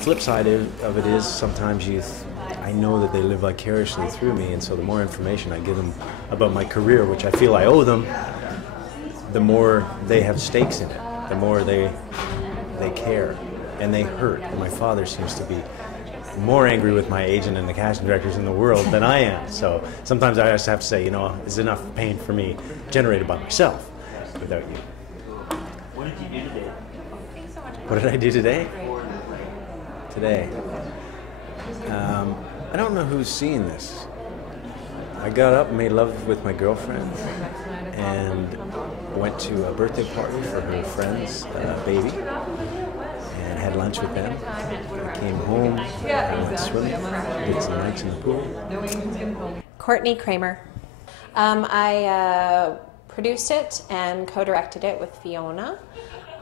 Flip side of it is sometimes I know that they live vicariously through me, and so the more information I give them about my career, which I feel I owe them, the more they have stakes in it, the more they care, and they hurt. And my father seems to be more angry with my agent and the casting directors in the world than I am. So sometimes I just have to say, is enough pain for me generated by myself without you. What did you do today? What did I do today? Today. I don't know who's seeing this. I got up and made love with my girlfriend and went to a birthday party for her friend's baby and had lunch with them. I came home, I went swimming, did some nights in the pool. Courtney, Kramer. I produced it and co-directed it with Fiona.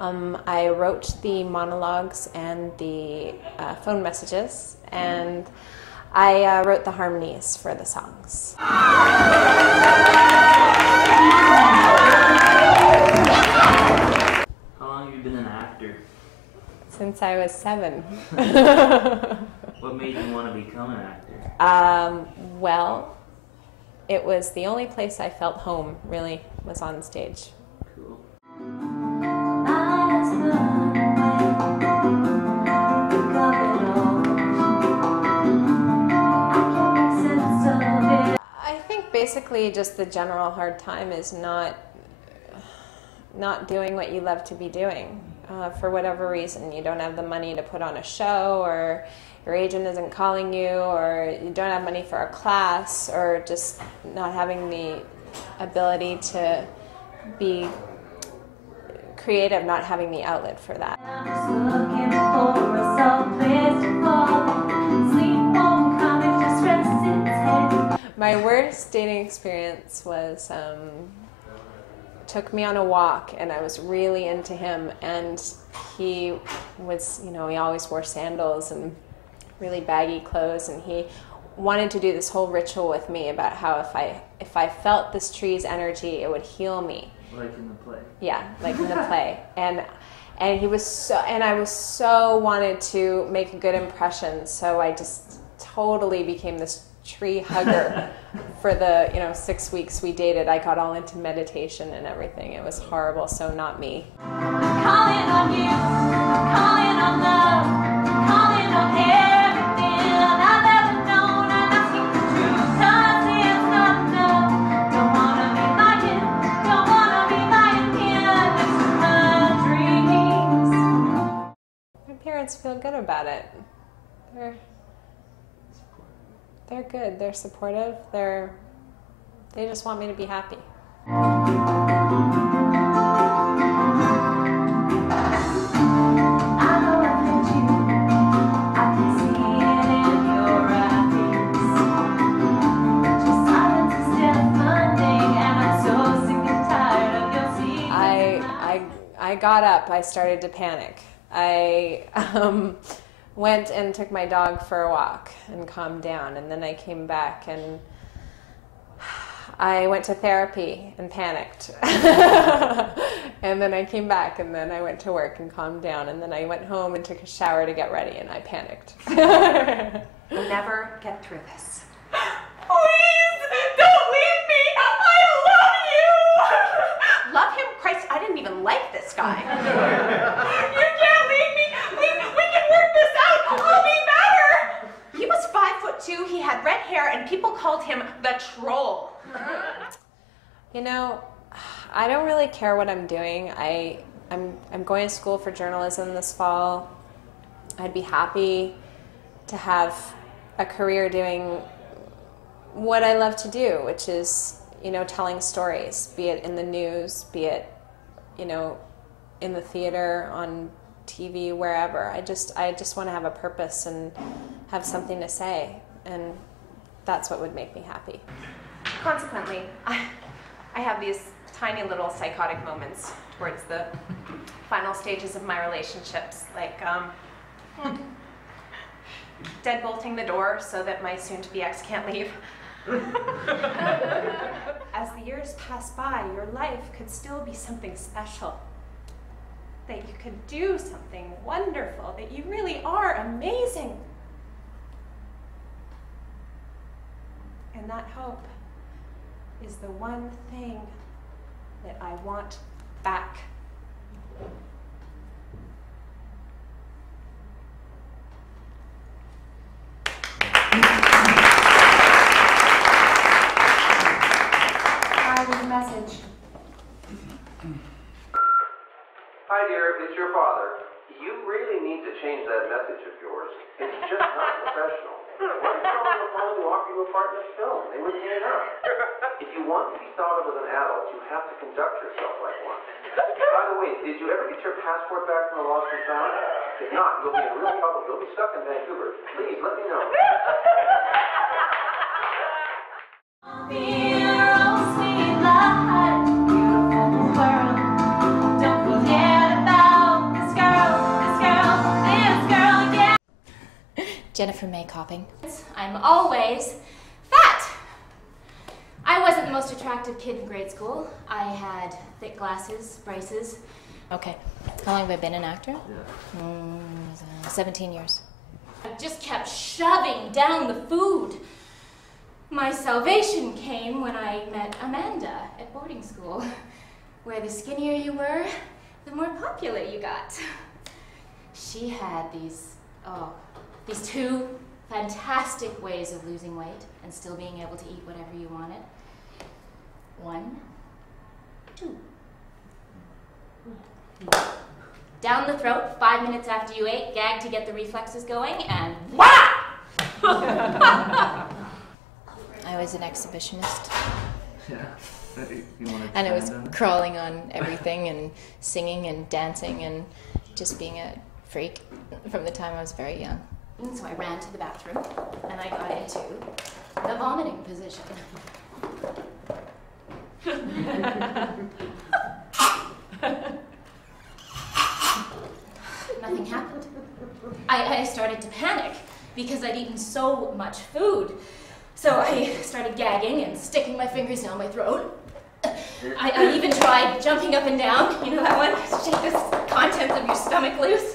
I wrote the monologues and the phone messages, and I wrote the harmonies for the songs. How long have you been an actor? Since I was 7. What made you want to become an actor? Well, it was the only place I felt home, really, was on stage. Cool. I think basically just the general hard time is not doing what you love to be doing. For whatever reason, you don't have the money to put on a show, or your agent isn't calling you, or you don't have money for a class, or just not having the ability to be creative, not having the outlet for that. My worst dating experience was took me on a walk, and I was really into him, and he was, he always wore sandals and really baggy clothes, and he wanted to do this whole ritual with me about how if I felt this tree's energy, it would heal me. Like in the play. Yeah, like in the play. And he was I was so wanted to make a good impression, so I just totally became this tree hugger. For the 6 weeks we dated, I got all into meditation and everything. It was horrible, so not me. I'm calling on you, I'm calling on love, I'm calling on everything I've ever known. I'm asking for truth, 'cause it's not enough. Don't wanna be like him, don't wanna be like him. It's my dreams. My parents feel good about it. They're good. They're supportive. They just want me to be happy. I got up. I started to panic. I went and took my dog for a walk and calmed down, and then I came back and I went to therapy and panicked. And then I came back, and then I went to work and calmed down, and then I went home and took a shower to get ready, and I panicked. We'll never get through this. Please, don't leave me! I love you! Love him? Christ, I didn't even like this guy. You can't leave me! We can work this out! I'll be better! He was 5'2", he had red hair, and people called him the troll. I don't really care what I'm doing. I'm going to school for journalism this fall. I'd be happy to have a career doing what I love to do, which is, telling stories, be it in the news, be it, in the theater, on TV, wherever. I just want to have a purpose and have something to say, and that's what would make me happy. Consequently, I have these tiny little psychotic moments towards the final stages of my relationships, like deadbolting the door so that my soon-to-be ex can't leave. As the years pass by, your life could still be something special. that you could do something wonderful, that you really are amazing. And that hope is the one thing that I want back. Message. Hi dear, it's your father. You really need to change that message of yours. It's just not professional. Why are you calling the phone to offer you a part in a film? They wouldn't hang up. If you want to be thought of as an adult, you have to conduct yourself like one. By the way, did you ever get your passport back from the lost and found? If not, you'll be in real trouble. You'll be stuck in Vancouver. Please, let me know. Jennifer May copying. I'm always fat. I wasn't the most attractive kid in grade school. I had thick glasses, braces. Okay, how long have I been an actor? Yeah. 17 years. I just kept shoving down the food. My salvation came when I met Amanda at boarding school, where the skinnier you were, the more popular you got. She had these two fantastic ways of losing weight and still being able to eat whatever you wanted. 1, 2. Down the throat, 5 minutes after you ate, gag to get the reflexes going, and voila! I was an exhibitionist. Yeah. And I was crawling on everything and singing and dancing and just being a freak from the time I was very young. And so I ran to the bathroom and I got into the vomiting position. Nothing happened. I started to panic because I'd eaten so much food. So I started gagging and sticking my fingers down my throat. I even tried jumping up and down, you know that one? Shake the contents of your stomach loose.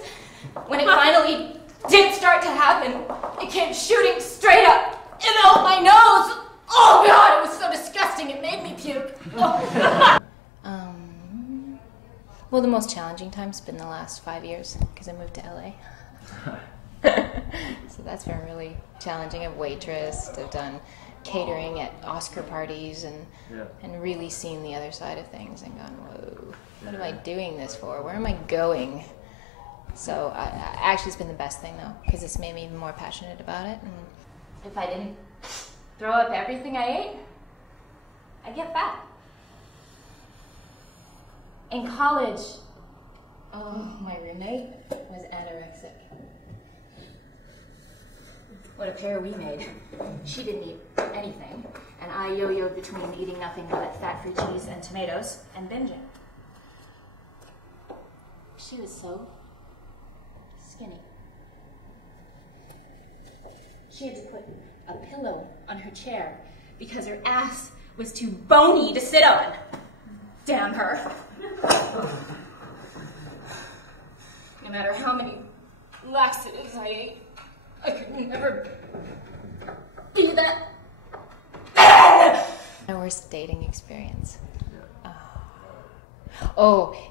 When it finally did start to happen, it came shooting straight up and out my nose. Oh God, it was so disgusting, it made me puke. Well, the most challenging time's been the last 5 years, because I moved to LA. So that's been really challenging. I've waitressed, I've done catering at Oscar parties, and really seen the other side of things and gone, whoa, what am I doing this for? Where am I going? So actually it's been the best thing though, because it's made me even more passionate about it. And if I didn't throw up everything I ate, I'd get fat. In college, my roommate was anorexic. What a pair we made. She didn't eat anything, and I yo-yoed between eating nothing but fat-free cheese and tomatoes and binging. She was so skinny. She had to put a pillow on her chair because her ass was too bony to sit on. Damn her. No matter how many laxatives I ate, I could never be that. My worst dating experience.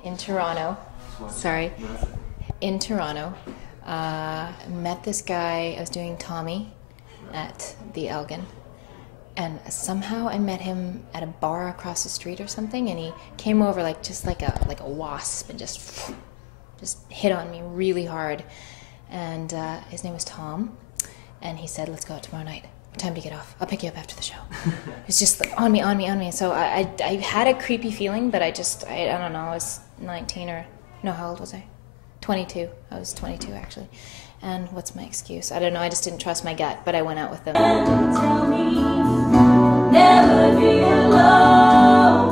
In Toronto. Sorry. In Toronto, met this guy. I was doing Tommy at the Elgin, and somehow I met him at a bar across the street or something, and he came over like a wasp and just hit on me really hard. And his name was Tom, and he said, "Let's go out tomorrow night. What time to get off? I'll pick you up after the show." It was just like on me. So I had a creepy feeling, but I don't know. I was 19 or no, how old was I? 22. I was 22 actually. And what's my excuse? I don't know. I just didn't trust my gut, but I went out with them. Tell me, never be alone.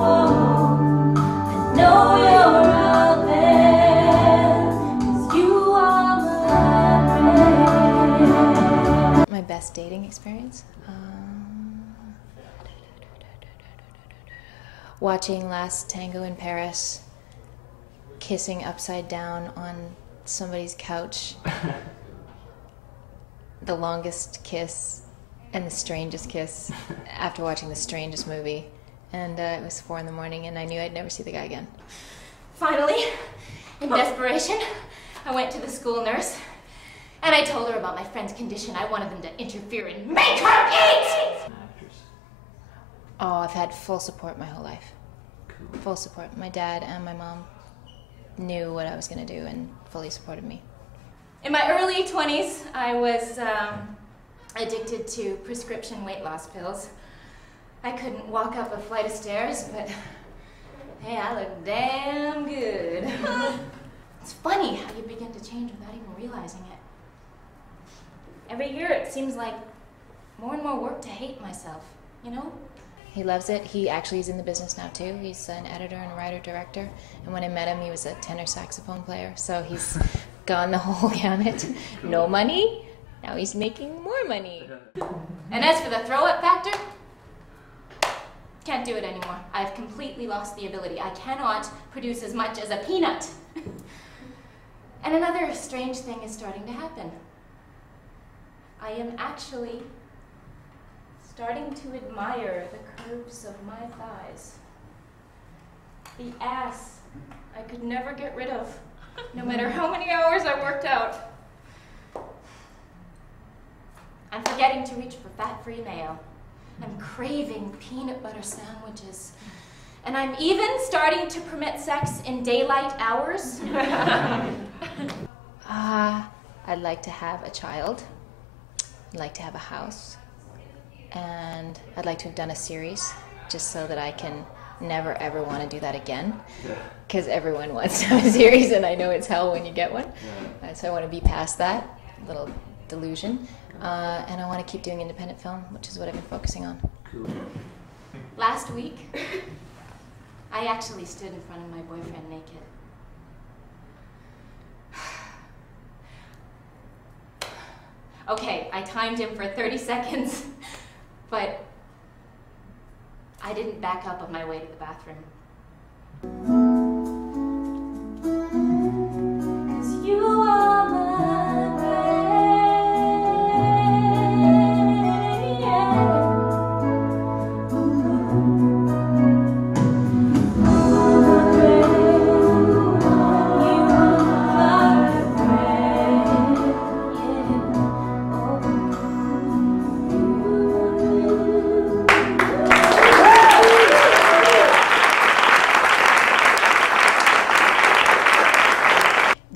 I know you're out there, 'cause you are my friend. My best dating experience? Watching Last Tango in Paris kissing upside down on somebody's couch. The longest kiss and the strangest kiss after watching the strangest movie. And it was 4 in the morning, and I knew I'd never see the guy again. Finally, in desperation, I went to the school nurse, and I told her about my friend's condition. I wanted them to interfere and make her eat! Oh, I've had full support my whole life. Full support. My dad and my mom knew what I was going to do and fully supported me. In my early 20s, I was addicted to prescription weight loss pills. I couldn't walk up a flight of stairs, but hey, I look damn good. It's funny how you begin to change without even realizing it. Every year it seems like more and more work to hate myself, you know? He loves it. He actually is in the business now too. He's an editor and writer-director. And when I met him, he was a tenor saxophone player. So he's gone the whole gamut. No money, now he's making more money. And as for the throw-up factor, can't do it anymore. I've completely lost the ability. I cannot produce as much as a peanut. And another strange thing is starting to happen. I am actually starting to admire the curves of my thighs. The ass I could never get rid of, no matter how many hours I worked out. I'm forgetting to reach for fat-free mayo. I'm craving peanut butter sandwiches. And I'm even starting to permit sex in daylight hours. I'd like to have a child. I'd like to have a house. And I'd like to have done a series, just so that I can never ever want to do that again. Because everyone wants to have a series, and I know it's hell when you get one. So I want to be past that little delusion. And I want to keep doing independent film, which is what I've been focusing on. Cool. Last week, I actually stood in front of my boyfriend naked. Okay, I timed him for 30 seconds, but I didn't back up on my way to the bathroom. 'Cause you are my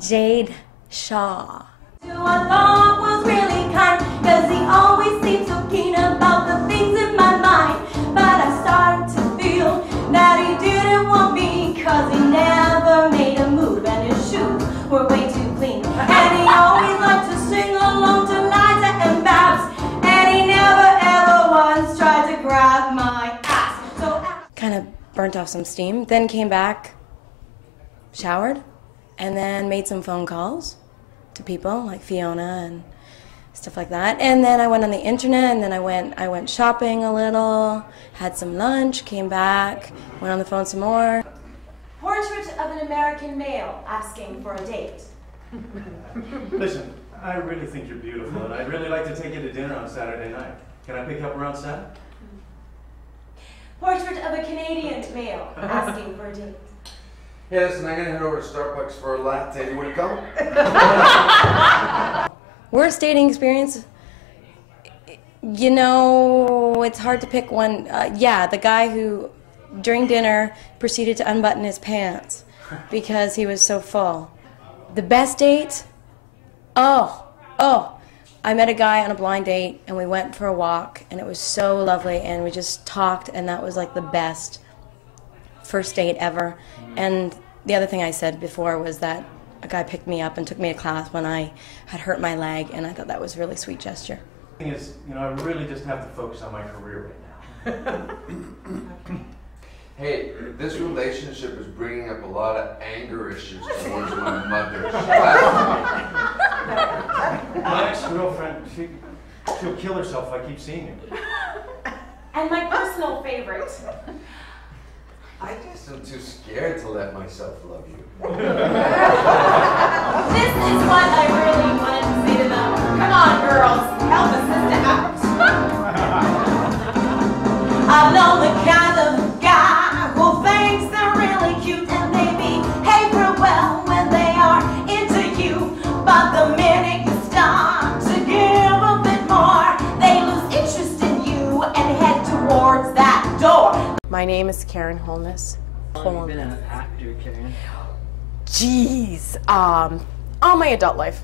Jade Shaw. Who I thought was really kind, 'cause he always seemed so keen about the things in my mind. But I started to feel that he didn't want me, 'cause he never made a move and his shoes were way too clean. And he always liked to sing along to Liza and Babs, and he never ever once tried to grab my ass. So Kind of burnt off some steam, then came back, showered, and then made some phone calls to people like Fiona and stuff like that. And then I went on the internet, and then I went shopping a little, had some lunch, came back, went on the phone some more. portrait of an American male asking for a date. Listen, I really think you're beautiful, and I'd really like to take you to dinner on Saturday night. Can I pick you up around 7? Portrait of a Canadian male asking for a date. Yeah, listen, I'm gonna head over to Starbucks for a latte. You wanna come? Worst dating experience? You know, it's hard to pick one. Yeah, the guy who, during dinner, proceeded to unbutton his pants because he was so full. The best date? I met a guy on a blind date, and we went for a walk, and it was so lovely, and we just talked, and that was like the best first date ever. And the other thing I said before was that a guy picked me up and took me to class when I had hurt my leg, and I thought that was a really sweet gesture. The thing is, I really just have to focus on my career right now. Hey, this relationship is bringing up a lot of anger issues towards my mother. My ex-girlfriend, she'll kill herself if I keep seeing her. And my personal favorite. I just am too scared to let myself love you. This is what I really wanted to say to them. Come on, girls, help a sister out. I know the kind of guy who thinks they're really cute and they behave real well when they are into you. But the minute you start to give a bit more, they lose interest in you and head towards that door. My name is Karen Holness. How long have you been an actor, Karen? Jeez, all my adult life.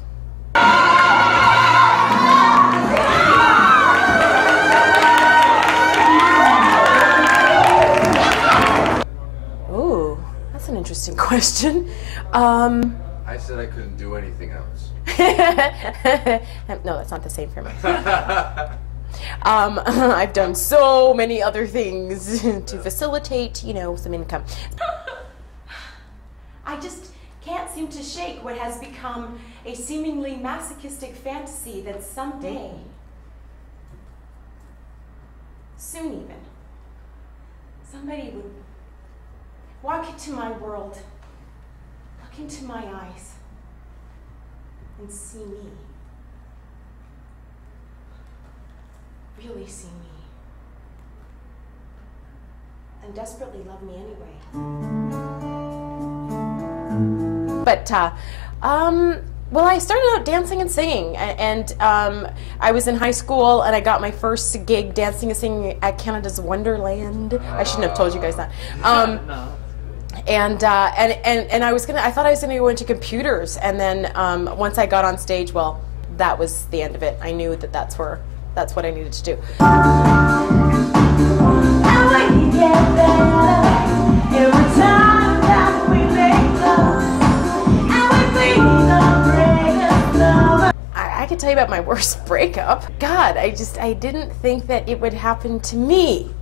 Ooh, that's an interesting question. I said I couldn't do anything else. No, that's not the same for me. I've done so many other things to facilitate, you know, some income. I just can't seem to shake what has become a seemingly masochistic fantasy that someday, soon even, somebody would walk into my world, look into my eyes, and see me. Really see me. And desperately love me anyway. But, well, I started out dancing and singing, and I was in high school, and I got my first gig dancing and singing at Canada's Wonderland. I shouldn't have told you guys that. No. And I thought I was gonna go into computers, and then once I got on stage, well, that was the end of it. I knew that that's what I needed to do. I could tell you about my worst breakup. God, I didn't think that it would happen to me.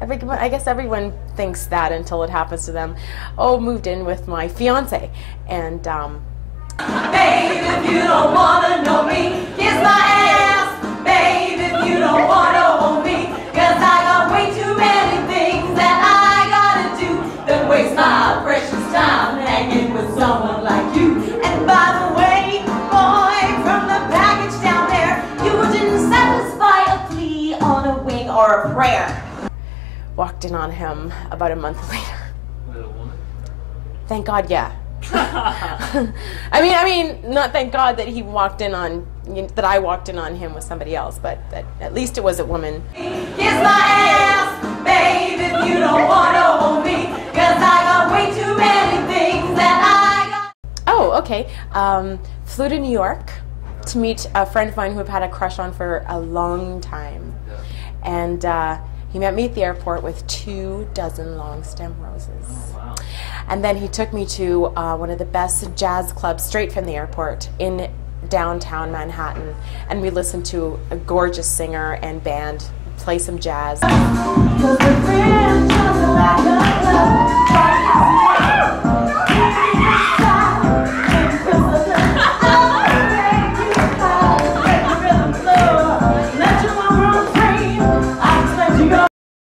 I guess everyone thinks that until it happens to them. Oh, moved in with my fiance, and Babe, if you don't wanna know me, kiss my ass. Babe, if you don't wanna hold me, 'cause I got way too many things that I gotta do that waste my precious time hanging with someone like you. And by the way, boy, from the package down there, you didn't satisfy a plea on a wing or a prayer. walked in on him about a month later. With a woman? Thank God, yeah. I mean, not thank God that he walked in on, that I walked in on him with somebody else, but that at least it was a woman. Kiss my ass, babe, if you don't wanna hold me, 'cause I got way too many things that I got. Oh, okay. Flew to New York to meet a friend of mine who I've had a crush on for a long time. And he met me at the airport with 24 long stem roses. Oh, wow. And then he took me to one of the best jazz clubs straight from the airport in downtown Manhattan. And we listened to a gorgeous singer and band play some jazz.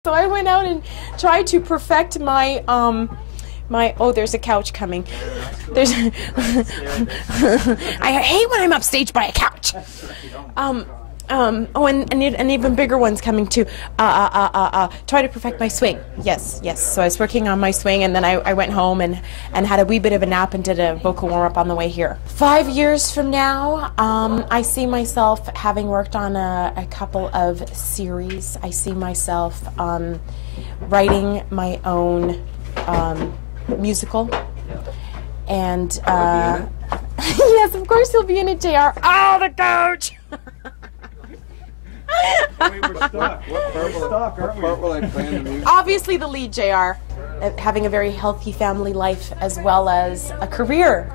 So I went out and tried to perfect my oh, there's a couch coming. There's I hate when I'm upstaged by a couch. Oh, and an even bigger one's coming too. Try to perfect my swing. Yes. So I was working on my swing, and then I went home and had a wee bit of a nap and did a vocal warm-up on the way here. 5 years from now, I see myself having worked on a couple of series. I see myself writing my own musical. And yes, of course he'll be in it, JR. Oh, the coach! What part will I play in the music? Obviously the lead, JR. Having a very healthy family life as well as a career.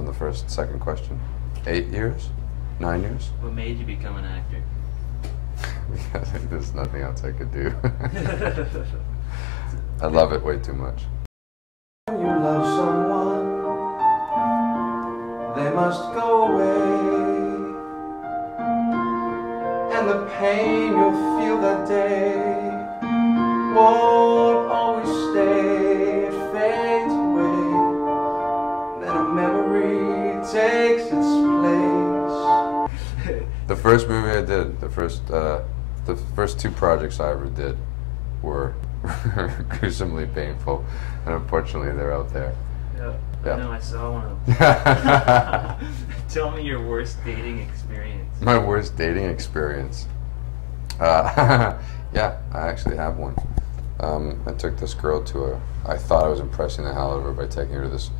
on the second question. 8 years? 9 years? What made you become an actor? Because there's nothing else I could do. I love it way too much. When you love someone, they must go away. And the pain you'll feel that day won't always stay. It fades away. Then a memory takes its place. The first movie I did, the first 2 projects I ever did were gruesomely painful, and unfortunately they're out there. Yeah. I know, I saw one of them. Tell me your worst dating experience. My worst dating experience? Yeah, I actually have one. I took this girl to I thought I was impressing the hell out of her by taking her to this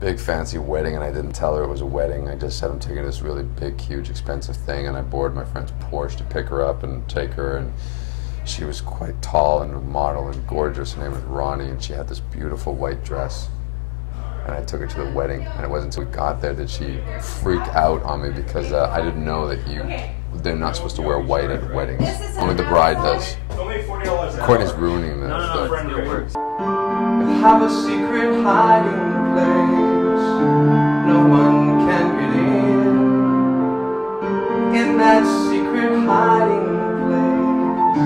big fancy wedding, and I didn't tell her it was a wedding. I just said I'm taking her to this really big, huge, expensive thing, and I borrowed my friend's Porsche to pick her up and take her, and she was quite tall and a model and gorgeous. Her name was Ronnie, and she had this beautiful white dress. And I took her to the wedding, and it wasn't until we got there that she freaked out on me because I didn't know that they're not supposed to wear white at weddings. Only the bride does. Courtney's ruining this. No, it works. Have a secret hiding place. No one can get in that secret hiding place. You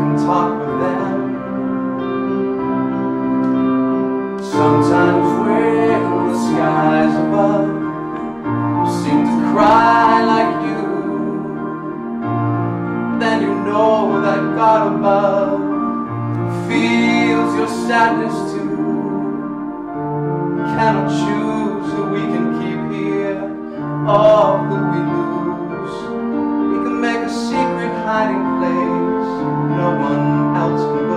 can talk with them. Sometimes when the skies above seem to cry like you, then you know that God above feels your sadness too. Cannot choose who we can keep here or who we lose. We can make a secret hiding place no one else can go.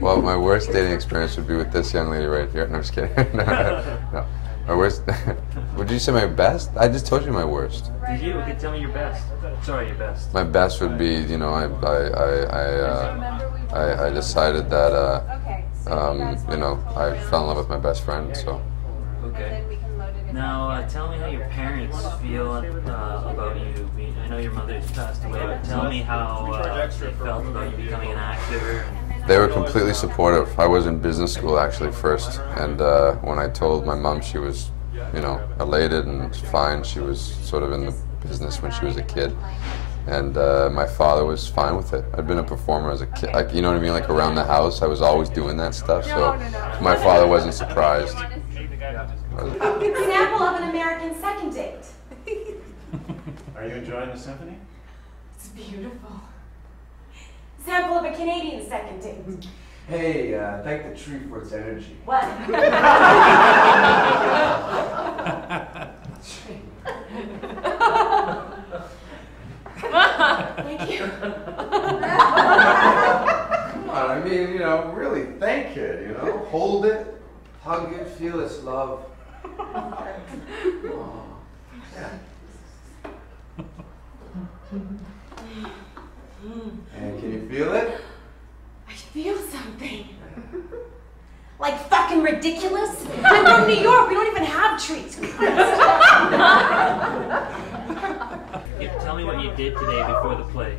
Well, my worst dating experience would be with this young lady right here. No, I'm just kidding. No. My worst. Would you say my best? I just told you my worst. Did you? Okay, tell me your best. Sorry, your best. My best would be, you know, I decided that, you know, I fell in love with my best friend. So. Okay. Now, tell me how your parents feel about you. I know your mother's passed away, but tell me how they felt about you becoming an actor. They were completely supportive. I was in business school actually first, and when I told my mom, she was, you know, elated and fine. She was sort of in the business when she was a kid, and my father was fine with it. I'd been a performer as a kid, like, you know what I mean, like around the house. I was always doing that stuff, so my father wasn't surprised. Example of an American second date. Are you enjoying the symphony? It's beautiful. Example of a Canadian second date. Hey, thank the tree for its energy. What? Thank you. Come on, I mean, you know, really thank it, you know? Hold it, hug it, feel its love. Oh, yeah. And can you feel it? I feel something. Like fucking ridiculous? I'm from New York, we don't even have trees. Tell me what you did today before the play.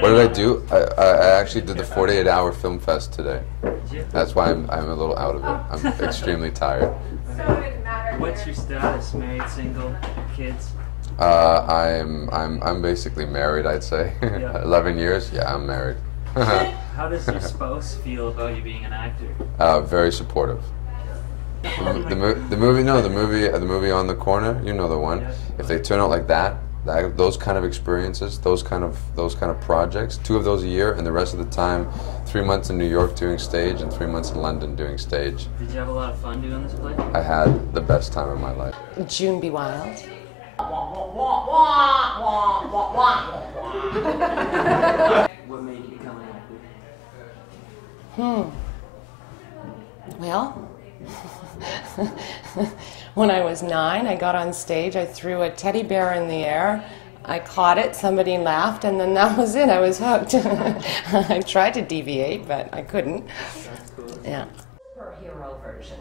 What did I do? I actually did the 48-hour film fest today. That's why I'm a little out of it. I'm extremely tired. What's your status? Married, single, kids? I'm basically married, I'd say. Yeah. 11 years? Yeah, I'm married. How does your spouse feel about you being an actor? Very supportive. The movie On the Corner, you know the one. If they turn out like that, those kind of experiences, those kind of projects, 2 of those a year, and the rest of the time, 3 months in New York doing stage and 3 months in London doing stage. Did you have a lot of fun doing this play? I had the best time of my life. June Be Wild. What made you become an actor? Well, when I was 9, I got on stage, I threw a teddy bear in the air, I caught it, somebody laughed, and then that was it, I was hooked. I tried to deviate, but I couldn't. That's cool. Yeah. Superhero version.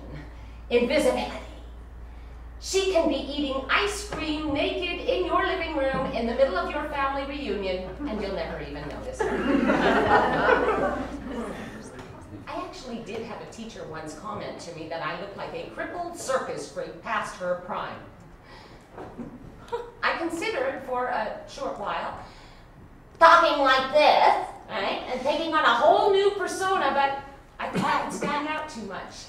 Invisibility. She can be eating ice cream naked in your living room in the middle of your family reunion, and you'll never even notice her. I actually did have a teacher once comment to me that I looked like a crippled circus freak past her prime. I considered for a short while talking like this, right, and taking on a whole new persona, but I thought I'd stand out too much.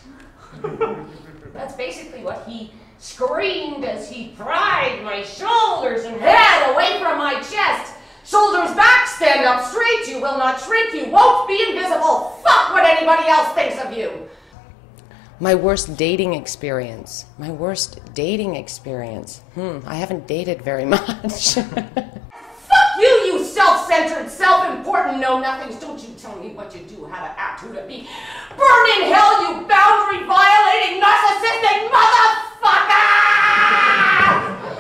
That's basically what he screamed as he pried my shoulders and head away from my chest. Shoulders back, stand up straight, you will not shrink, you won't be invisible. Fuck what anybody else thinks of you. My worst dating experience. I haven't dated very much. Fuck you, you self-centered, self-important know-nothings. Don't you tell me what you do, how to act, who to be. Burn in hell, you boundary-violating, narcissistic motherfucker!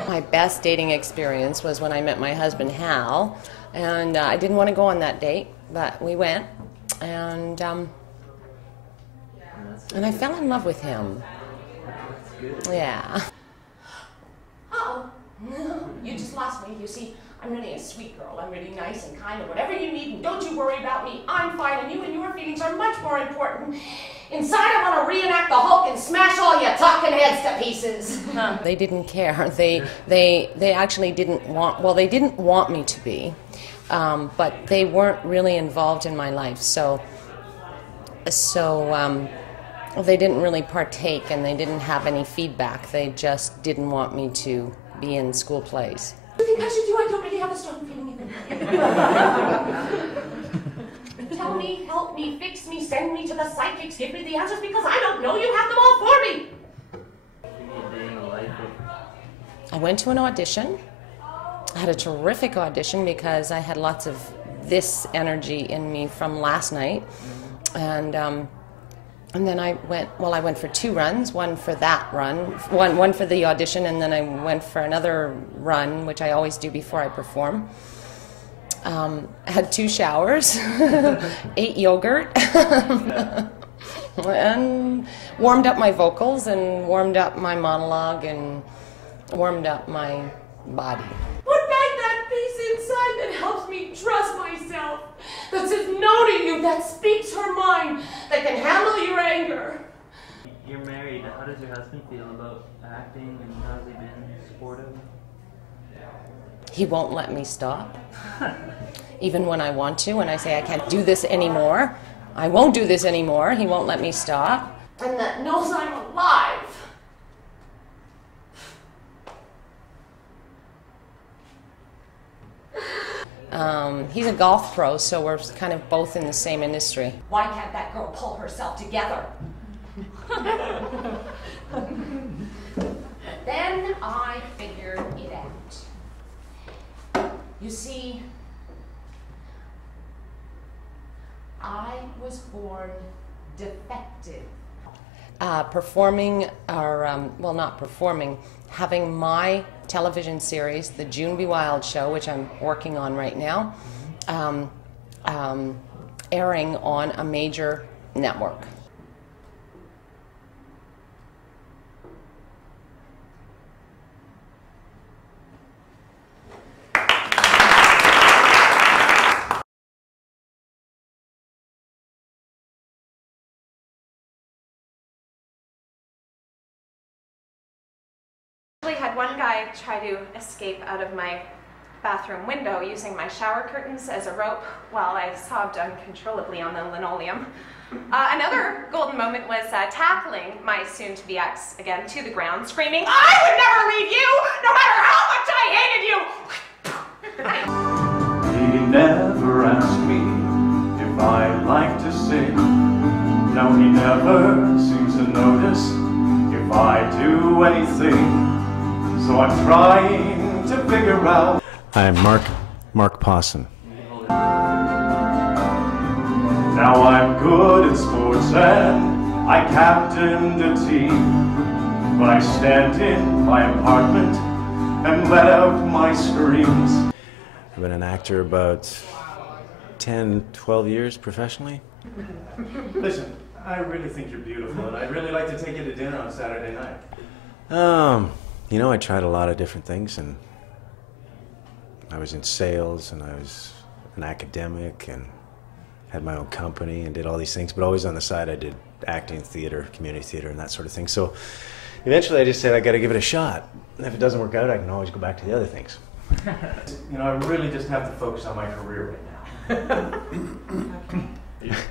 My best dating experience was when I met my husband, Hal, and I didn't want to go on that date, but we went, and I fell in love with him. Yeah. Uh-oh. You just lost me. You see, I'm really a sweet girl. I'm really nice and kind, and whatever you need, and don't you worry about me. I'm fine, and you and your feelings are much more important. Inside, I want to reenact the Hulk and smash all your talking heads to pieces. They didn't care. They actually didn't want, well, they didn't want me to be, but they weren't really involved in my life, so they didn't really partake, and they didn't have any feedback. They just didn't want me to be in school plays. I think I should do. I don't really have a strong feeling even. Tell me, help me, fix me, send me to the psychics, give me the answers, because I don't know. You have them all for me. I went to an audition. I had a terrific audition because I had lots of this energy in me from last night, and then I went for 2 runs, one for that run, one for the audition, and then I went for another run, which I always do before I perform. I had 2 showers, ate yogurt, and warmed up my vocals, and warmed up my monologue, and warmed up my body. Put back that piece inside that helps me trust myself, that says no to you, that speaks her mind, that can handle your anger. You're married. How does your husband feel about acting, and how has he been supportive? He won't let me stop. Even when I want to, and I say I can't do this anymore, I won't do this anymore, he won't let me stop. And that knows I'm alive. He's a golf pro, so we're kind of both in the same industry. Why can't that girl pull herself together? Then I figured it out. You see, I was born defective. Performing, or, well, not performing, having my television series, The June Be Wild Show, which I'm working on right now, airing on a major network. I had one guy try to escape out of my bathroom window using my shower curtains as a rope while I sobbed uncontrollably on the linoleum. Another golden moment was tackling my soon-to-be ex again to the ground, screaming, "I would never leave you, no matter how much I hated you!" He never asked me if I like to sing. No, he never seems to notice if I do anything. So I'm trying to figure out. I'm Mark Pawson. Now I'm good at sports and I captained a team. But I stand in my apartment and let out my screams. I've been an actor about 10, 12 years professionally. Listen, I really think you're beautiful, and I'd really like to take you to dinner on Saturday night. You know, I tried a lot of different things, and I was in sales, and I was an academic, and had my own company, and did all these things, but always on the side I did acting, theater, community theater, and that sort of thing. So eventually I just said I got to give it a shot. And if it doesn't work out, I can always go back to the other things. You know, I really just have to focus on my career right now.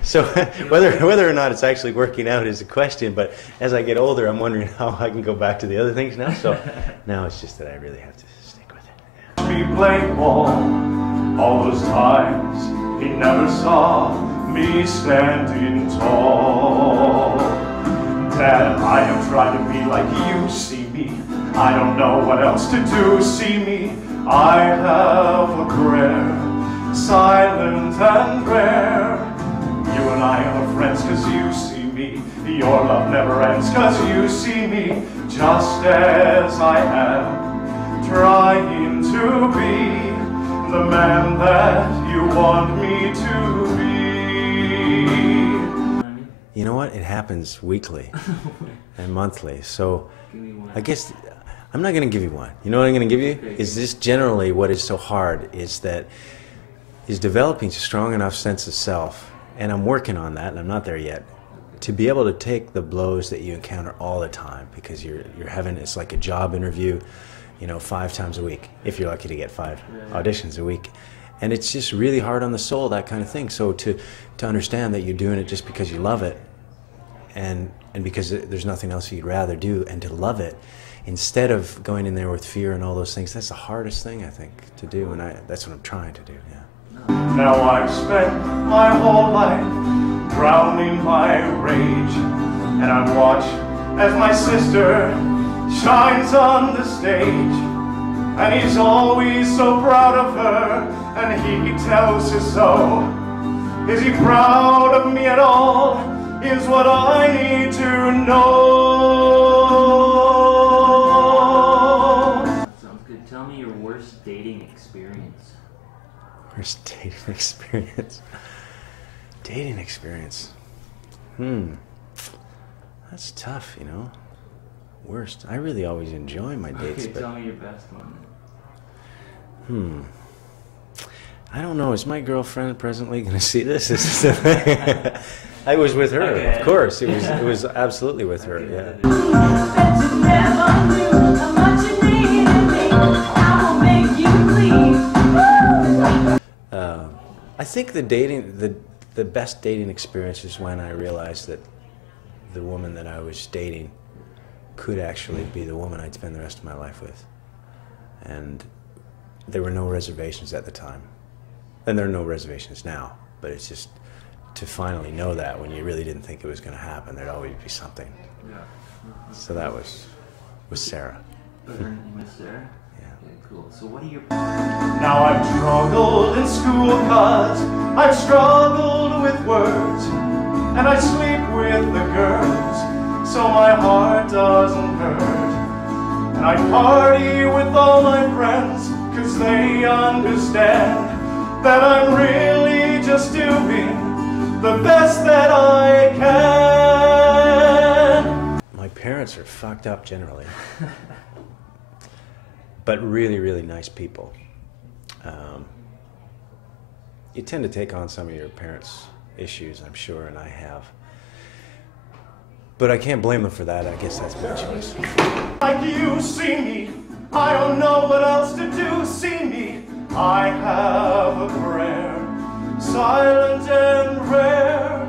So whether or not it's actually working out is a question, but as I get older, I'm wondering how I can go back to the other things now. So now it's just that I really have to stick with it. We played ball all those times. He never saw me standing tall. Dad, I have tried to be like you see me. I don't know what else to do. See me, I have a prayer, silent and rare. You and I are friends cause you see me. Your love never ends cause you see me just as I am, trying to be the man that you want me to be. You know what? It happens weekly and monthly. So I guess I'm not going to give you one. You know what I'm going to give you? Is this generally what is so hard is developing a strong enough sense of self. And I'm working on that, and I'm not there yet, to be able to take the blows that you encounter all the time, because you're having, it's like a job interview, you know, 5 times a week, if you're lucky to get 5 auditions a week. And it's just really hard on the soul, that kind of thing. So to understand that you're doing it just because you love it, and because there's nothing else you'd rather do, and to love it, instead of going in there with fear and all those things, that's the hardest thing, I think, to do, and that's what I'm trying to do, yeah. Now I've spent my whole life drowning my rage, and I watch as my sister shines on the stage, and he's always so proud of her, and he tells her so. Is he proud of me at all, is what I need to know. Sounds good. Tell me your worst dating experience. Worst dating experience. Dating experience. That's tough, you know. Worst. I really always enjoy my dates. Okay, tell me your best one. I don't know. Is my girlfriend presently going to see this? This is the thing. I was with her, of course. It was absolutely with her. Yeah. I think the best dating experience is when I realized that the woman that I was dating could actually be the woman I'd spend the rest of my life with. And there were no reservations at the time. And there are no reservations now, but it's just to finally know that when you really didn't think it was going to happen, there'd always be something. Yeah. So that was Sarah. Her name was Sarah? Yeah. Okay, cool. So what are your... Now I've struggled in school cause I've struggled with words, and I sleep with the girls so my heart doesn't hurt, and I party with all my friends cause they understand that I'm really just doing the best that I can. My parents are fucked up generally, but really, really nice people. You tend to take on some of your parents' issues, I'm sure, and I have. But I can't blame them for that. I guess that's my choice. Like you see me, I don't know what else to do. See me, I have a prayer, silent and rare.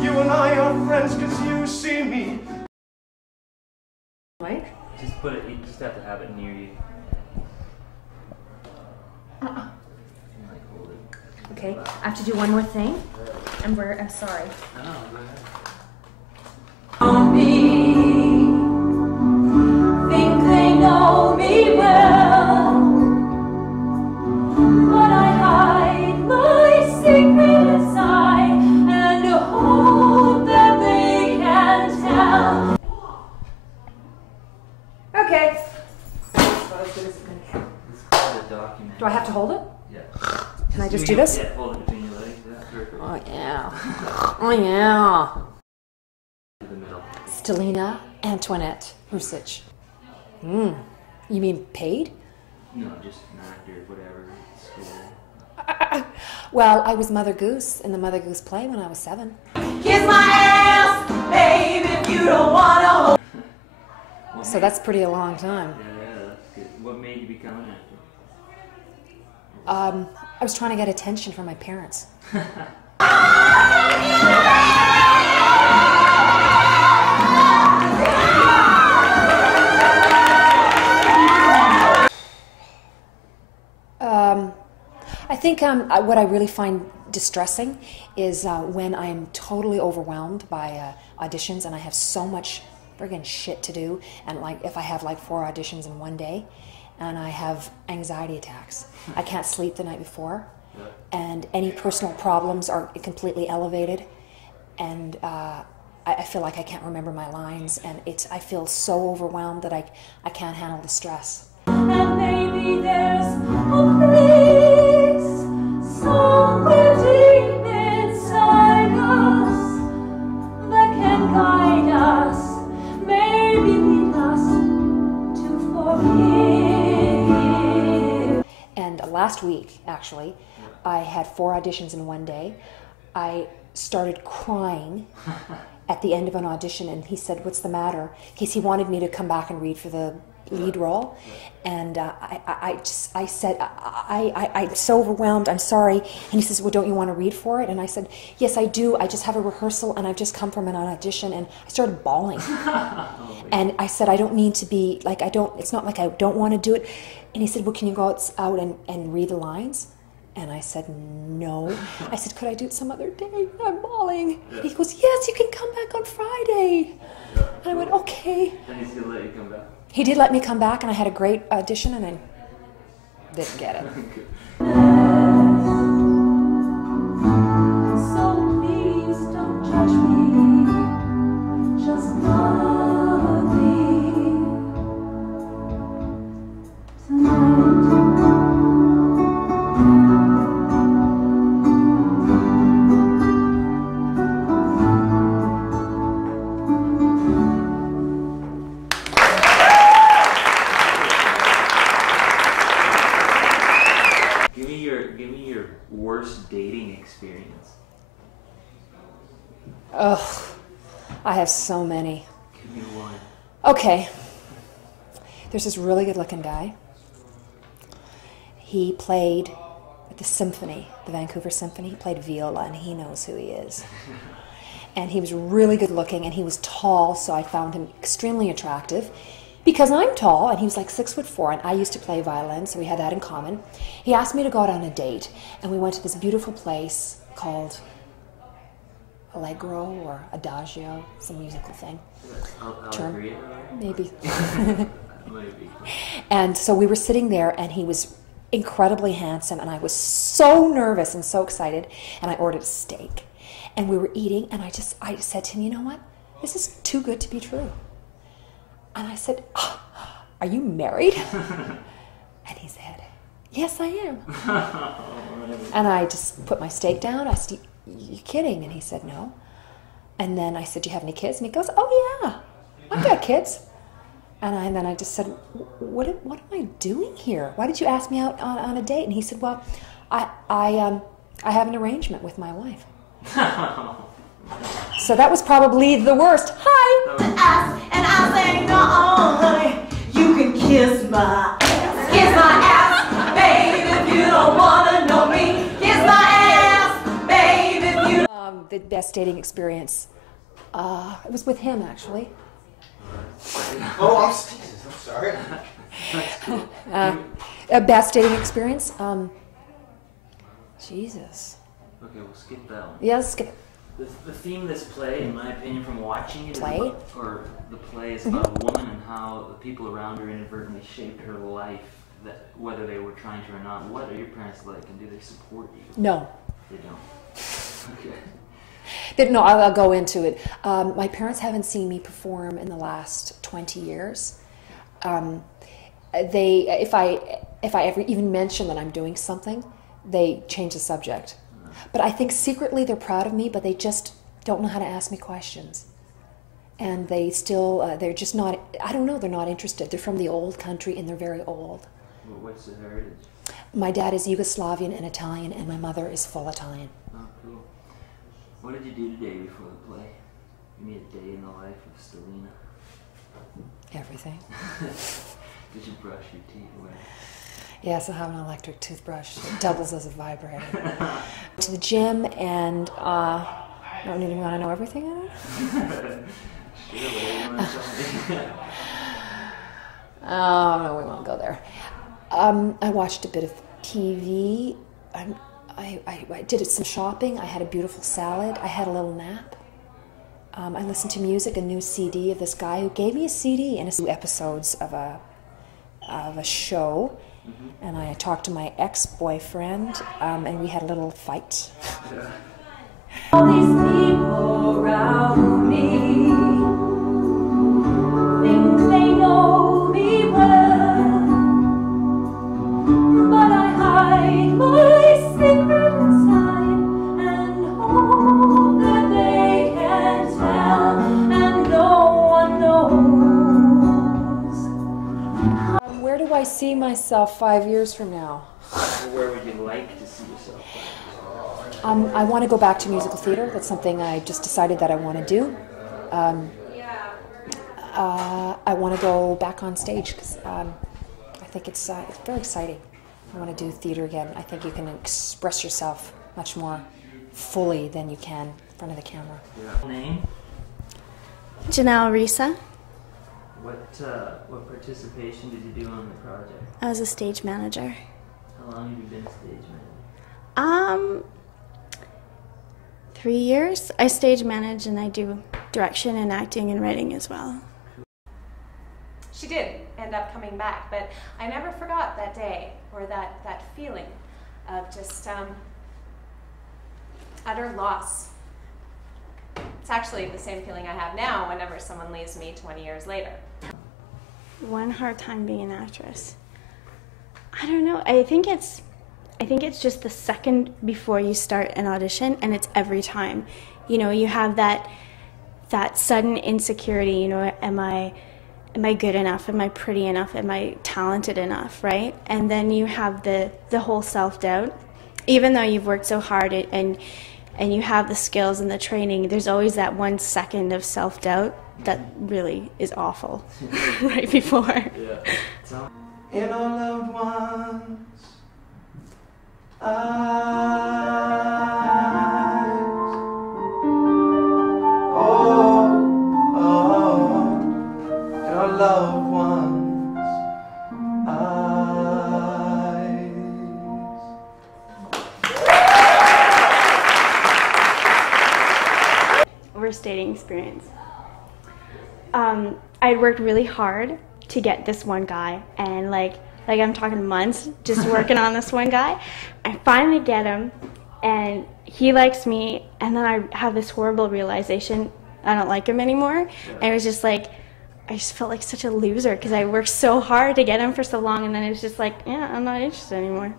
You and I are friends cause you see me. Mike? Just put it, you just have to have it near you. Okay, I have to do one more thing. I'm sorry. Oh, go ahead. On me, think they know me well, but I hide my secret inside and hope that they can tell. Okay. That's about as good as it's gonna get. It's called a document. Do I have to hold it? Yeah. Can I just do this? Yeah, hold it between your legs. Yeah, perfect. Oh yeah. Oh yeah. Delina Antoinette Rusich. You mean paid? No, just an actor, whatever. School. Well, I was Mother Goose in the Mother Goose play when I was 7. Kiss my ass, babe, if you don't wanna. So that's pretty a long time. Yeah, that's good. What made you become an actor? I was trying to get attention from my parents. I think what I really find distressing is when I'm totally overwhelmed by auditions and I have so much friggin' shit to do, and like if I have like 4 auditions in one day and I have anxiety attacks. I can't sleep the night before, and any personal problems are completely elevated, and I feel like I can't remember my lines, and I feel so overwhelmed that I can't handle the stress. And maybe there's a place somewhere deep inside us that can guide us, maybe lead us to forgive. And last week, actually, I had 4 auditions in one day. I started crying at the end of an audition, and he said, "What's the matter?" Because he wanted me to come back and read for the lead role, and I said, I'm so overwhelmed, I'm sorry. And he says, "Well, don't you want to read for it?" And I said, "Yes, I do. I just have a rehearsal, and I've just come from an audition." And I started bawling. And I said, "I don't mean to be like, it's not like I don't want to do it." And he said, "Well, can you go out and read the lines?" And I said, "No." I said, "Could I do it some other day? I'm bawling." And he goes, "Yes, you can come back on Friday." And I went, "Okay." And he's gonna let you come back. He did let me come back, and I had a great audition, and I didn't get it. So please don't judge me, just love me tonight. Give me your worst dating experience. Ugh, I have so many. Give me one. Okay. There's this really good-looking guy. He played at the symphony, the Vancouver Symphony. He played viola, and he knows who he is. And he was really good-looking, and he was tall, so I found him extremely attractive. Because I'm tall, and he was like 6'4", and I used to play violin, so we had that in common. He asked me to go out on a date, and we went to this beautiful place called Allegro or Adagio, some musical thing. Term, maybe. And so we were sitting there, and he was incredibly handsome, and I was so nervous and so excited, and I ordered a steak. And we were eating, and I said to him, "You know what? This is too good to be true." And I said, "Oh, are you married?" And he said, "Yes, I am." And I just put my steak down. I said, "You kidding?" And he said, "No." And then I said, "Do you have any kids?" And he goes, "Oh, yeah, I've got kids." And then I just said, what am I doing here? Why did you ask me out on a date?" And he said, "Well, I have an arrangement with my wife." So that was probably the worst. Hi. And I say, "No, honey, you can kiss my ass, babe, if you don't wanna know me. Kiss my ass, babe, if you." The best dating experience. It was with him, actually. Oh, I'm sorry. A best dating experience. Jesus. Okay, we'll skip that one. Yeah, skip it. The theme of this play, in my opinion, from watching it, Play? the play is about a woman and how the people around her inadvertently shaped her life, that whether they were trying to or not. What are your parents like, and do they support you? No. They don't. Okay. No, I'll go into it. My parents haven't seen me perform in the last 20 years. If I ever even mention that I'm doing something, they change the subject. But I think secretly they're proud of me, but they just don't know how to ask me questions. And they still, they're just not, I don't know, they're not interested. They're from the old country and they're very old. Well, what's the heritage? My dad is Yugoslavian and Italian, and my mother is full Italian. Oh, cool. What did you do today before the play? Give me a day in the life of Stelina. Everything. Did you brush your teeth away? Yes, I have an electric toothbrush. It doubles as a vibrator. To the gym, and I don't even want to know everything in it. Sure, whatever you want to tell me. Oh, no, we won't go there. I watched a bit of TV. I did some shopping. I had a beautiful salad. I had a little nap. I listened to music, a new CD of this guy who gave me a CD and a few episodes of a show. And I talked to my ex-boyfriend, and we had a little fight. All these people around me think they know me well, but I hide my secret inside and hope that they can tell, and no one knows. Where do I see myself 5 years from now? Where would you like to see yourself? I want to go back to musical theater. That's something I just decided that I want to do. I want to go back on stage because I think it's very exciting. I want to do theater again. I think you can express yourself much more fully than you can in front of the camera. Name? Janelle Risa. What participation did you do on the project? I was a stage manager. How long have you been a stage manager? 3 years. I stage manage and I do direction and acting and writing as well. She did end up coming back, but I never forgot that day or that feeling of just utter loss. It's actually the same feeling I have now whenever someone leaves me 20 years later. One hard time being an actress. I don't know. I think it's just the second before you start an audition, and it's every time. You know, you have that sudden insecurity, you know, am I good enough? Am I pretty enough? Am I talented enough, right? And then you have the whole self-doubt. Even though you've worked so hard and you have the skills and the training, there's always that 1 second of self-doubt that really is awful right before. Yeah. In our loved ones' eyes, in our loved ones' eyes. Worst dating experience. I'd worked really hard to get this one guy, and like I'm talking months just working on this one guy. I finally get him, and he likes me, and then I have this horrible realization I don't like him anymore. And it was just like, I just felt like such a loser because I worked so hard to get him for so long, and then it was just like, yeah, I'm not interested anymore.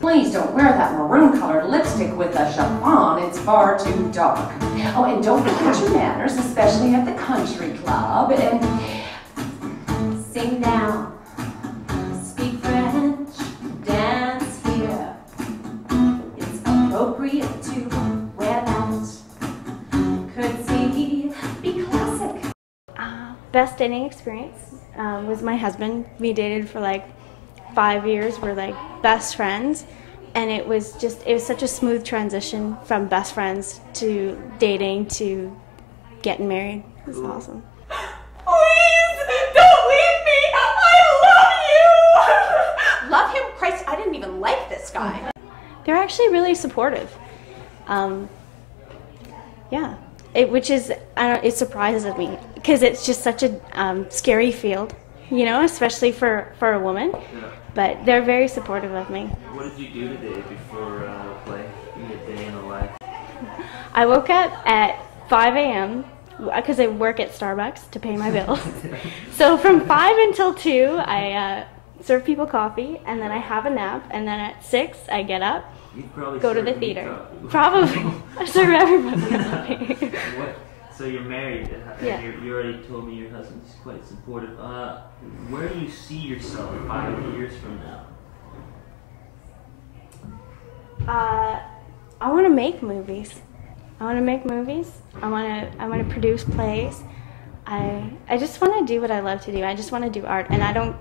Please don't wear that maroon-colored lipstick with the chiffon. It's far too dark. Oh, and don't forget your manners, especially at the country club. And Sing now, speak French, dance here. It's appropriate to wear that. Curtsy, be classic. Best dating experience was my husband. We dated for like 5 years. We're like best friends, and it was such a smooth transition from best friends to dating to getting married. It was awesome. Please, don't leave me! I love you! Love him? Christ, I didn't even like this guy. They're actually really supportive. Yeah, it surprises me because it's just such a scary field, you know, especially for a woman. Yeah. But they're very supportive of me. What did you do today before the play? Your day in the life? I woke up at 5 a.m. because I work at Starbucks to pay my bills. So from 5 until 2, I serve people coffee, and then I have a nap, and then at 6, I get up, go to the theater. Probably. I serve everybody coffee. What? So you're married, and Yeah. you already told me your husband's quite supportive. Where do you see yourself 5 years from now? I want to make movies. I want to produce plays. I just want to do what I love to do. I just want to do art, and I don't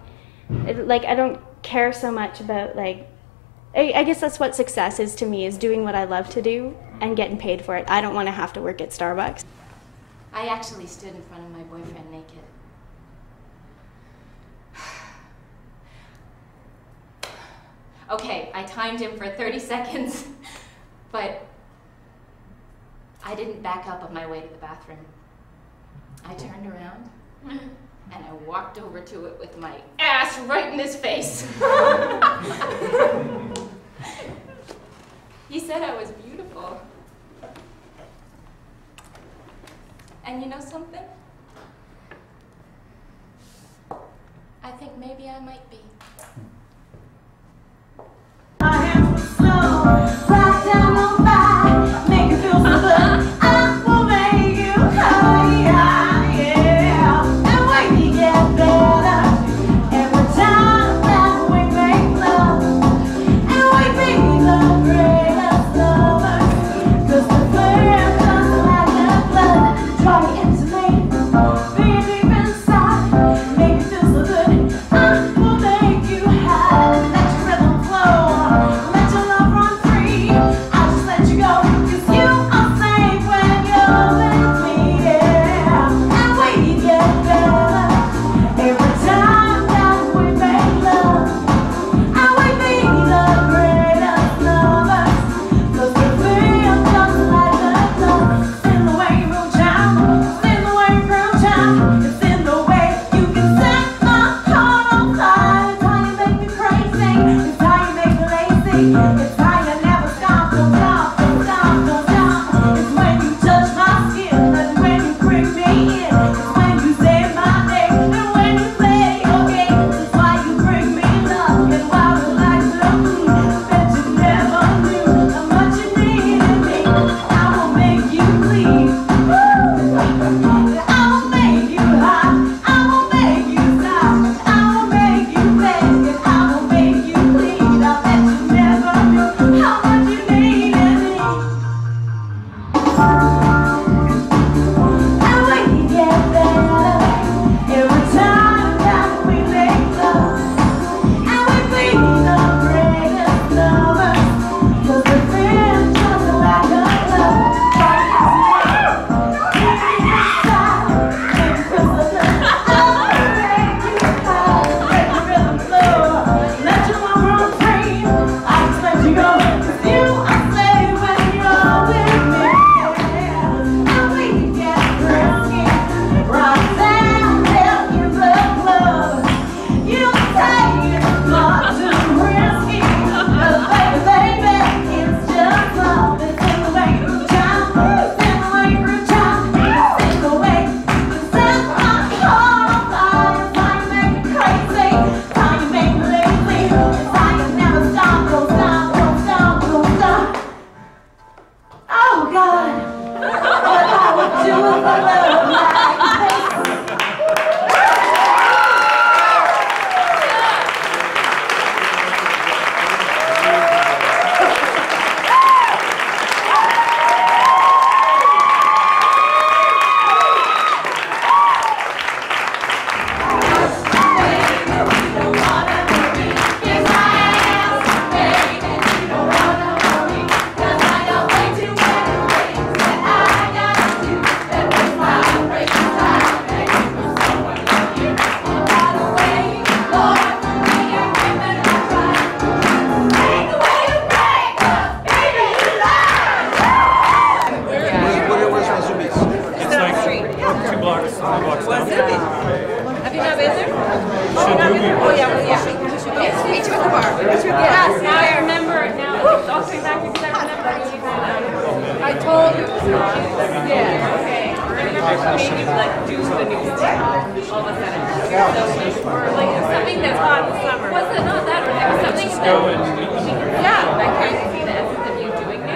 care so much about I guess that's what success is to me, is doing what I love to do and getting paid for it. I don't want to have to work at Starbucks. I actually stood in front of my boyfriend naked. Okay, I timed him for 30 seconds, but I didn't back up on my way to the bathroom. I turned around and I walked over to it with my ass right in his face. He said I was beautiful. And you know something? I think maybe I might be. Right down on by, make you feel so good. I will make you high, yeah. And when you get better, every time that we make love, and we be the greatest lovers, 'cause the flame just like the blood, draw you into me, be deep inside, make you feel so good. I will make you high, let your rhythm flow.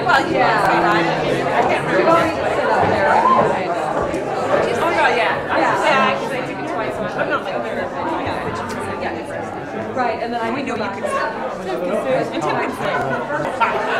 Well, yeah. I can't remember. Right, and then I we can know go you back. can sing. And Tim can sing.